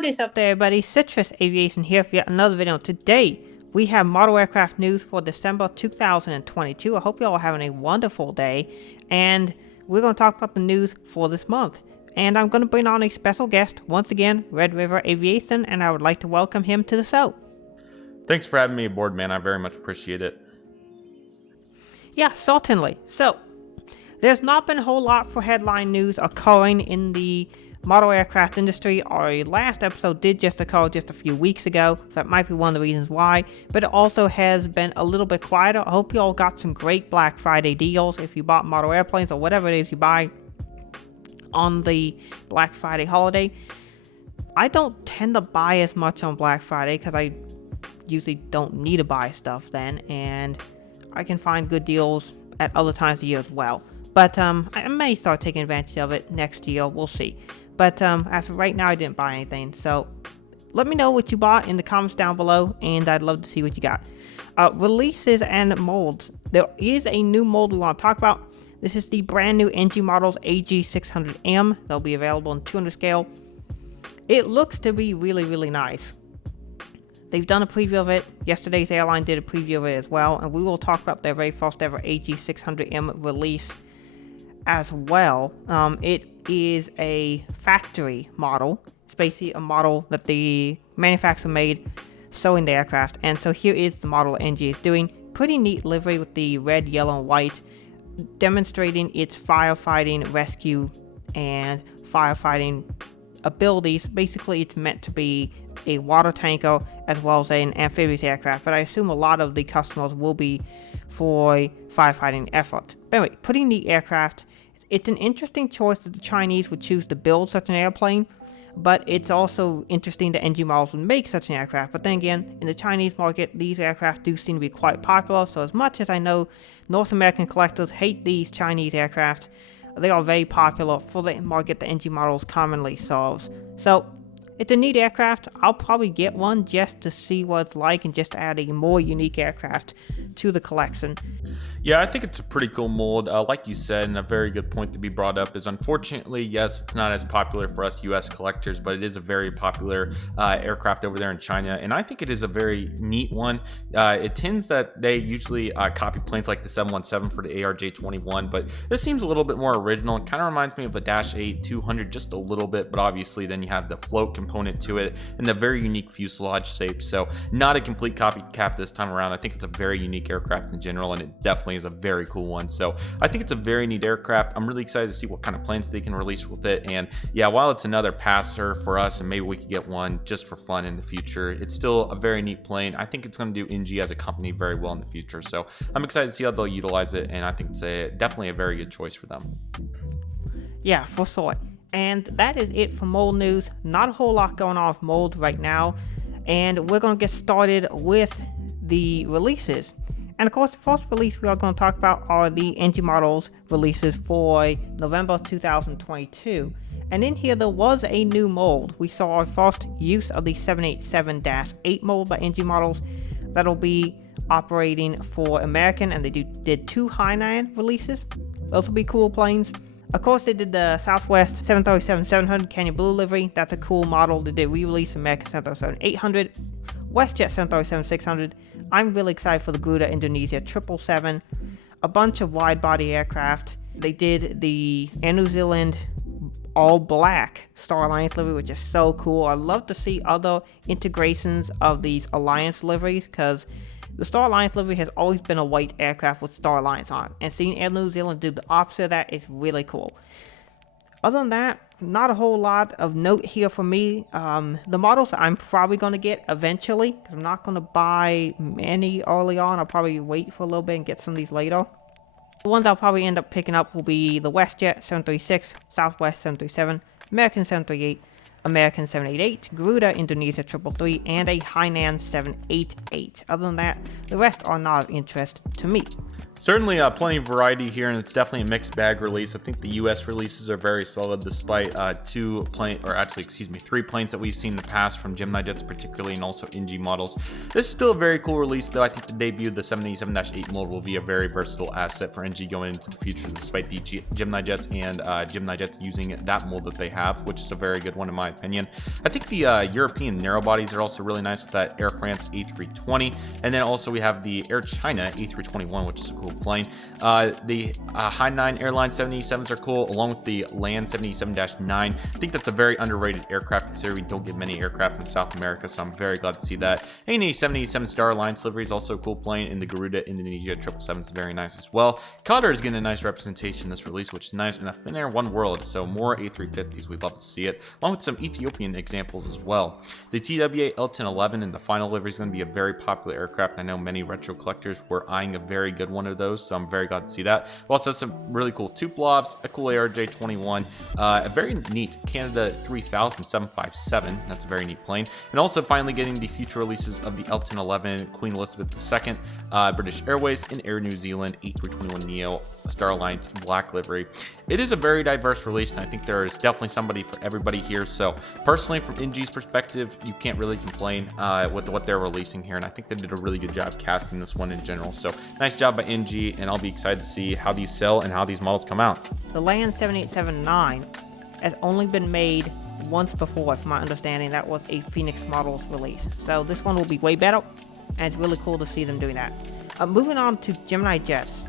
What is up there, everybody? Citrus Aviation here for yet another video. Today, we have model aircraft news for December 2022. I hope you all are having a wonderful day. And we're going to talk about the news for this month. And I'm going to bring on a special guest, once again, Red River Aviation, and I would like to welcome him to the show. Thanks for having me aboard, man. I very much appreciate it. Yeah, certainly. So, there's not been a whole lot for headline news occurring in the model aircraft industry. Our last episode did just occur just a few weeks ago, so that might be one of the reasons why, but it also has been a little bit quieter. I hope you all got some great Black Friday deals if you bought model airplanes or whatever it is you buy on the Black Friday holiday. I don't tend to buy as much on Black Friday because I usually don't need to buy stuff then, and I can find good deals at other times of the year as well. But I may start taking advantage of it next year. We'll see. But as of right now, I didn't buy anything. So let me know what you bought in the comments down below, and I'd love to see what you got. Releases and molds. There is a new mold we want to talk about. This is the brand new NG Models AG600M. They'll be available in 200 scale. It looks to be really, really nice. They've done a preview of it. Yesterday's airline did a preview of it as well, and we will talk about their very first ever AG600M release as well. It is a factory model. It's basically a model that the manufacturer made sewing the aircraft, and so here is the model NG is doing. Pretty neat livery with the red, yellow, and white, demonstrating its firefighting, rescue, and firefighting abilities. Basically, it's meant to be a water tanker as well as an amphibious aircraft, but I assume a lot of the customers will be for firefighting effort. But anyway, pretty neat aircraft. It's an interesting choice that the Chinese would choose to build such an airplane, but it's also interesting that NG Models would make such an aircraft. But then again, in the Chinese market, these aircraft do seem to be quite popular, so as much as I know North American collectors hate these Chinese aircraft, they are very popular for the market that NG Models commonly serves. So, it's a neat aircraft. I'll probably get one just to see what it's like and just add a more unique aircraft to the collection. Yeah, I think it's a pretty cool mold. Like you said, and a very good point to be brought up is, unfortunately, yes, it's not as popular for us US collectors, but it is a very popular aircraft over there in China, and I think it is a very neat one. It tends that they usually copy planes like the 717 for the ARJ21, but this seems a little bit more original. It kind of reminds me of a Dash 8-200 just a little bit, but obviously then you have the float component to it and the very unique fuselage shape, so not a complete copycat this time around. I think it's a very unique aircraft in general, and it definitely is a very cool one. So I think it's a very neat aircraft. I'm really excited to see what kind of planes they can release with it. And yeah, while it's another passer for us, and maybe we could get one just for fun in the future, it's still a very neat plane. I think it's going to do NG as a company very well in the future. So I'm excited to see how they'll utilize it, and I think it's definitely a very good choice for them. Yeah, for sure. And that is it for mold news. Not a whole lot going on with mold right now, and we're going to get started with the releases. And of course, the first release we are going to talk about are the NG Models releases for November 2022. And in here, there was a new mold. We saw our first use of the 787-8 mold by NG Models. That'll be operating for American, and they did two Hainan releases. Those will be cool planes. Of course, they did the Southwest 737-700 Canyon Blue livery. That's a cool model. They did re-release American 737-800. WestJet 737-600. I'm really excited for the Garuda Indonesia 777. A bunch of wide-body aircraft. They did the Air New Zealand all-black Star Alliance livery, which is so cool. I'd love to see other integrations of these Alliance liveries, because the Star Alliance livery has always been a white aircraft with Star Alliance on. And seeing Air New Zealand do the opposite of that is really cool. Other than that, not a whole lot of note here for me. The models I'm probably going to get eventually, because I'm not going to buy many early on. I'll probably wait for a little bit and get some of these later. The ones I'll probably end up picking up will be the WestJet 736, Southwest 737, American 738, American 788, Garuda Indonesia 333, and a Hainan 788. Other than that, the rest are not of interest to me. Certainly plenty of variety here, and it's definitely a mixed bag release. I think the US releases are very solid despite three planes that we've seen in the past from Gemini Jets particularly, and also NG models. This is still a very cool release though. I think the debut of the 787-8 mold will be a very versatile asset for NG going into the future despite the Gemini Jets and Gemini Jets using that mold that they have, which is a very good one in my opinion. I think the European narrow bodies are also really nice with that Air France A320, and then also we have the Air China A321, which is a cool plane. The Hainan Airlines 787s are cool, along with the Land 787-9. I think that's a very underrated aircraft considering we don't get many aircraft in South America, so I'm very glad to see that. ANA 787 Star Alliance livery is also a cool plane, and the Garuda Indonesia 777 is very nice as well. Qatar is getting a nice representation in this release, which is nice, and a Finnair One World, so more A350s, we'd love to see it, along with some Ethiopian examples as well. The TWA L1011 in the final livery is going to be a very popular aircraft. I know many retro collectors were eyeing a very good one of those, so I'm very glad to see that. We also have some really cool Tupolovs, a cool ARJ21, a very neat Canada 3000 757, that's a very neat plane, and also finally getting the future releases of the L1011 Queen Elizabeth II, British Airways, and Air New Zealand A321neo Star Alliance black livery. It is a very diverse release, and I think there is definitely somebody for everybody here. So personally, from NG's perspective, you can't really complain with what they're releasing here, and I think they did a really good job casting this one in general. So nice job by NG, and I'll be excited to see how these sell and how these models come out. The Land 787-9 has only been made once before, from my understanding. That was a Phoenix Models release. So this one will be way better, and it's really cool to see them doing that. Moving on to Gemini Jets.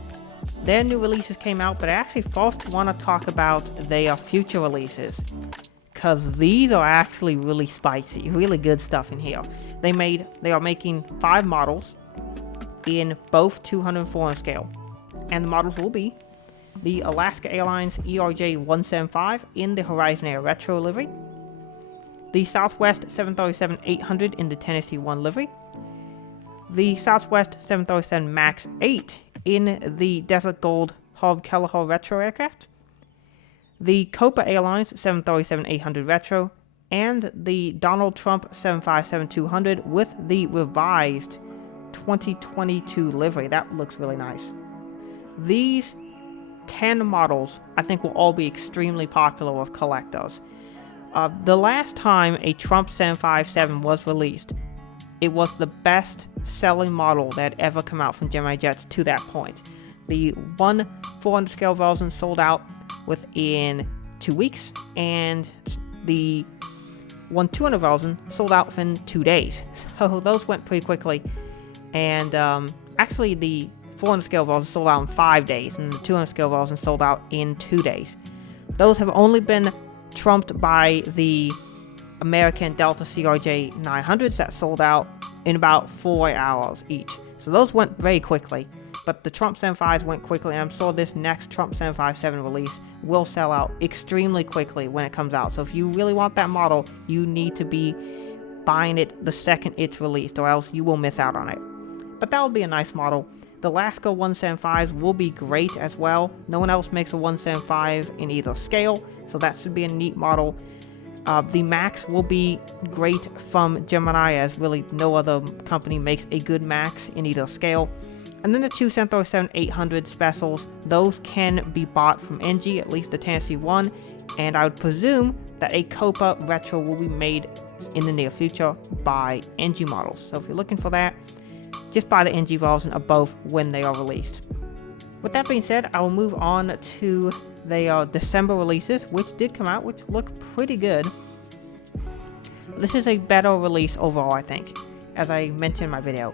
Their new releases came out, but I actually first want to talk about their future releases, because these are actually really spicy, really good stuff in here. They are making 5 models in both 200 and 400 scale, and the models will be the Alaska Airlines ERJ-175 in the Horizon Air Retro livery, the Southwest 737-800 in the Tennessee 1 livery, the Southwest 737 MAX 8 in the Desert Gold Herb Kelleher Retro aircraft, the Copa Airlines 737-800 Retro, and the Donald Trump 757-200 with the revised 2022 livery. That looks really nice. These 10 models, I think, will all be extremely popular with collectors. The last time a Trump 757 was released, it was the best selling model that had ever come out from Gemini Jets to that point. The 400 scale version sold out within 2 weeks, and the 200 version sold out within 2 days. So those went pretty quickly, and actually the 400 scale version sold out in 5 days, and the 200 scale version sold out in 2 days. Those have only been trumped by the American Delta CRJ 900s that sold out in about 4 hours each. So those went very quickly, but the Trump 75s went quickly, and I'm sure this next Trump 757 release will sell out extremely quickly when it comes out. So if you really want that model, you need to be buying it the second it's released, or else you will miss out on it. But that will be a nice model. The Alaska 175s will be great as well. No one else makes a 175 in either scale, so that should be a neat model. The Max will be great from Gemini, as really no other company makes a good Max in either scale. And then the 2 737-800 specials, those can be bought from NG, at least the Tennessee 1, and I would presume that a Copa Retro will be made in the near future by NG models. So if you're looking for that, just buy the NG version of both when they are released. With that being said, I will move on to their December releases, which did come out, which look pretty good. This is a better release overall, I think, as I mentioned in my video.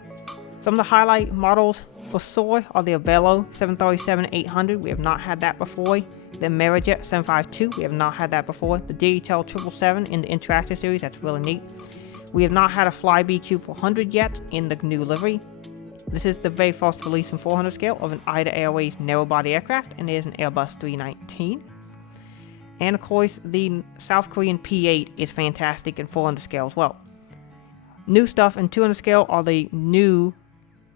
Some of the highlight models for Soy are the Avelo 737-800, we have not had that before. The Amerijet 752, we have not had that before. The DHL 777 in the Interactive series, that's really neat. We have not had a Flybe Q400 yet in the new livery. This is the very first release in 400 scale of an AIDA Airways narrow-body aircraft, and it is an Airbus 319. And of course, the South Korean P-8 is fantastic in 400 scale as well. New stuff in 200 scale are the new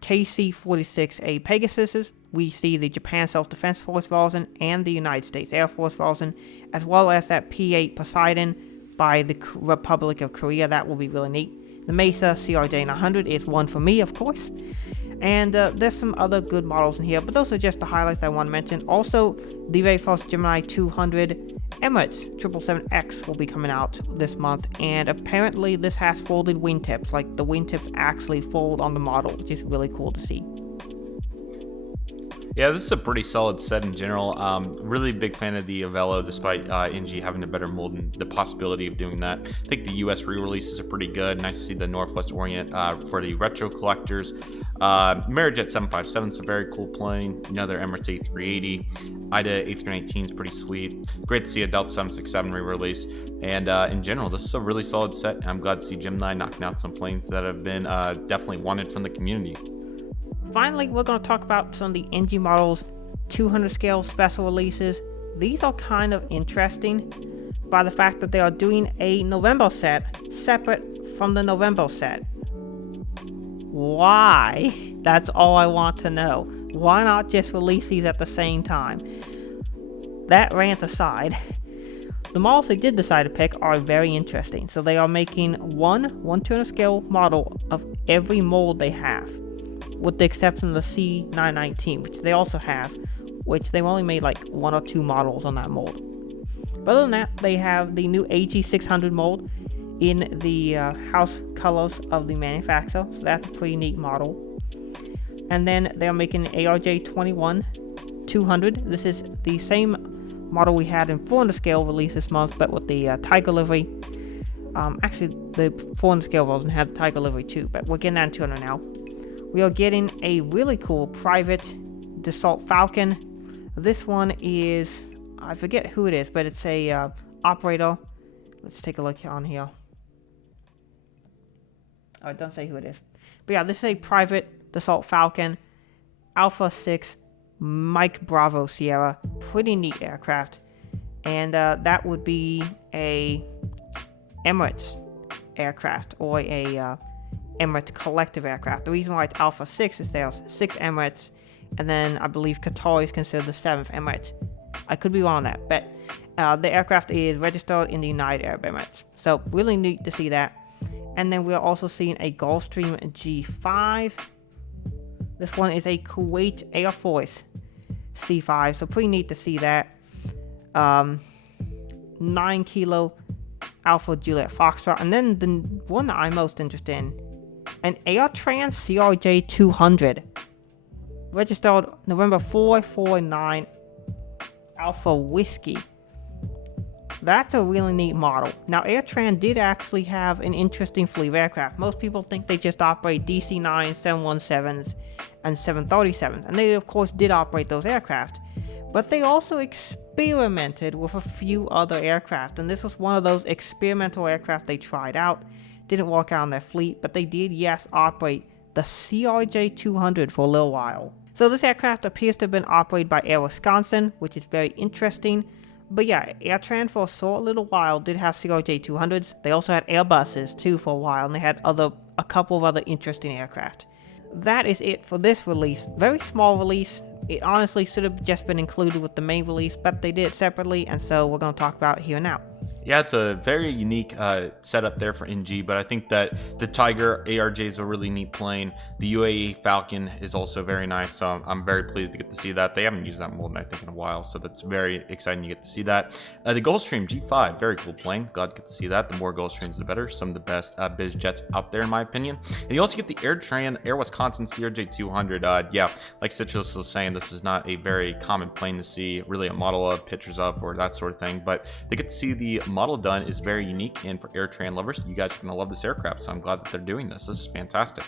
KC-46A Pegasuses. We see the Japan Self-Defense Force version and the United States Air Force version, as well as that P-8 Poseidon by the Republic of Korea. That will be really neat. The Mesa CRJ900 is one for me, of course. And there's some other good models in here, but those are just the highlights I want to mention. Also, the very first Gemini 200 Emirates 777X will be coming out this month, and apparently this has folded wingtips, like the wingtips actually fold on the model, which is really cool to see. Yeah, this is a pretty solid set in general. Really big fan of the Avelo, despite NG having a better mold and the possibility of doing that. I think the US re-releases are pretty good. Nice to see the Northwest Orient for the retro collectors. Gemini Jets 757 is a very cool plane. Another Emirates A380. IDA A319 is pretty sweet. Great to see a Delta 767 re-release. And in general, this is a really solid set. I'm glad to see Gemini knocking out some planes that have been definitely wanted from the community. Finally, we're going to talk about some of the NG models 200 scale special releases. These are kind of interesting by the fact that they are doing a November set separate from the November set. Why? That's all I want to know. Why not just release these at the same time? That rant aside, the models they did decide to pick are very interesting. So they are making one 200 scale model of every mold they have, with the exception of the C919, which they also have, which they've only made like 1 or 2 models on that mold. But other than that, they have the new AG600 mold in the house colors of the manufacturer, so that's a pretty neat model. And then they're making ARJ21 200. This is the same model we had in 400 scale release this month, but with the Tiger livery. Actually, the 400 scale version had the Tiger livery too, but we're getting that in 200 now. We are getting a really cool private Dassault Falcon. This one is, I forget who it is, but it's a operator. Let's take a look on here. Oh, it doesn't say who it is. But yeah, this is a private Dassault Falcon Alpha 6 Mike Bravo Sierra. Pretty neat aircraft. And that would be a Emirates aircraft, or a Emirates collective aircraft. The reason why it's Alpha 6 is there's 6 Emirates, and then I believe Qatar is considered the 7th Emirate. I could be wrong on that, but the aircraft is registered in the United Arab Emirates. So really neat to see that. And then we're also seeing a Gulfstream G5. This one is a Kuwait Air Force C5, so pretty neat to see that. 9 kilo Alpha Juliet Foxtrot. And then the one that I'm most interested in, an AirTran CRJ 200, registered November 449 Alpha Whiskey. That's a really neat model. Now, AirTran did actually have an interesting fleet of aircraft. Most people think they just operate DC-9, 717s, and 737s, and they of course did operate those aircraft, but they also experimented with a few other aircraft, and this was one of those experimental aircraft they tried out. Didn't work out on their fleet, but they did, yes, operate the CRJ 200 for a little while. So this aircraft appears to have been operated by Air Wisconsin, which is very interesting. But yeah, AirTran for a short little while did have CRJ 200s. They also had Airbuses too for a while, and they had a couple of other interesting aircraft. That is it for this release. Very small release. It honestly should have just been included with the main release, but they did it separately, and so we're going to talk about it here now. Yeah, it's a very unique setup there for NG, but I think that the Tiger ARJ is a really neat plane. The UAE Falcon is also very nice, so I'm very pleased to get to see that. They haven't used that mold, I think, in a while, so that's very exciting to get to see that. The Gulfstream G5, very cool plane. Glad to get to see that. The more Gulfstreams, the better. Some of the best biz jets out there, in my opinion. And you also get the AirTran Air Wisconsin CRJ 200. Yeah, like Citrus was saying, this is not a very common plane to see, really a model of, pictures of, or that sort of thing, but they get to see the model done is very unique, and for AirTran lovers, you guys are gonna love this aircraft, so I'm glad that they're doing this. This is fantastic.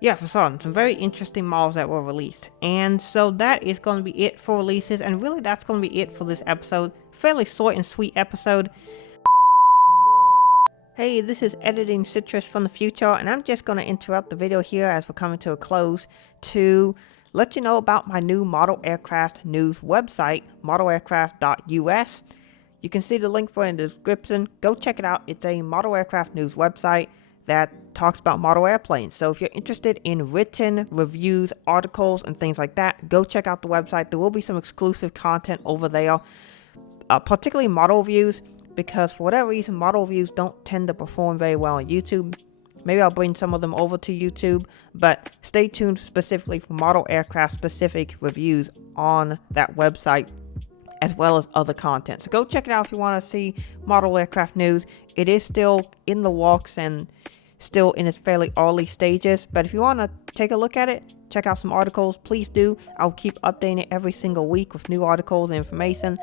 Yeah, for some very interesting models that were released. And so that is going to be it for releases, and really that's going to be it for this episode. Fairly short and sweet episode. Hey, this is Editing Citrus from the future, and I'm just going to interrupt the video here as we're coming to a close to let you know about my new model aircraft news website, modelaircraft.us. You can see the link for it in the description. Go check it out. It's a model aircraft news website that talks about model airplanes. So if you're interested in written reviews, articles, and things like that, go check out the website. There will be some exclusive content over there. particularly model reviews, because for whatever reason, model reviews don't tend to perform very well on YouTube. Maybe I'll bring some of them over to YouTube, but stay tuned specifically for model aircraft specific reviews on that website, as well as other content. So go check it out if you want to see model aircraft news. It is still in the works and still in its fairly early stages, but if you want to take a look at it, check out some articles, please do. I'll keep updating it every single week with new articles and information.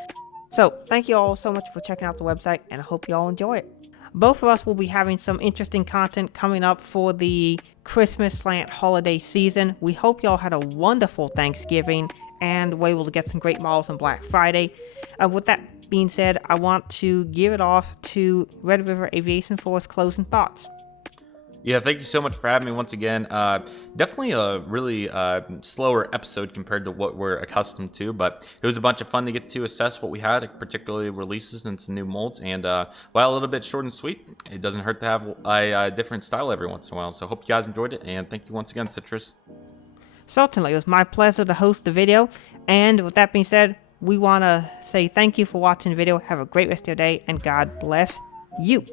So thank you all so much for checking out the website, and I hope you all enjoy it. Both of us will be having some interesting content coming up for the Christmas/holiday season. We hope y'all had a wonderful Thanksgiving and were able to get some great models on Black Friday. With that being said, I want to give it off to Red River Aviation for his closing thoughts. Yeah, thank you so much for having me once again. Definitely a really slower episode compared to what we're accustomed to, but it was a bunch of fun to get to assess what we had, particularly releases and some new molds. And while a little bit short and sweet, it doesn't hurt to have a different style every once in a while. So hope you guys enjoyed it, and thank you once again, Citrus. Certainly, it was my pleasure to host the video. And with that being said, we want to say thank you for watching the video. Have a great rest of your day, and God bless you.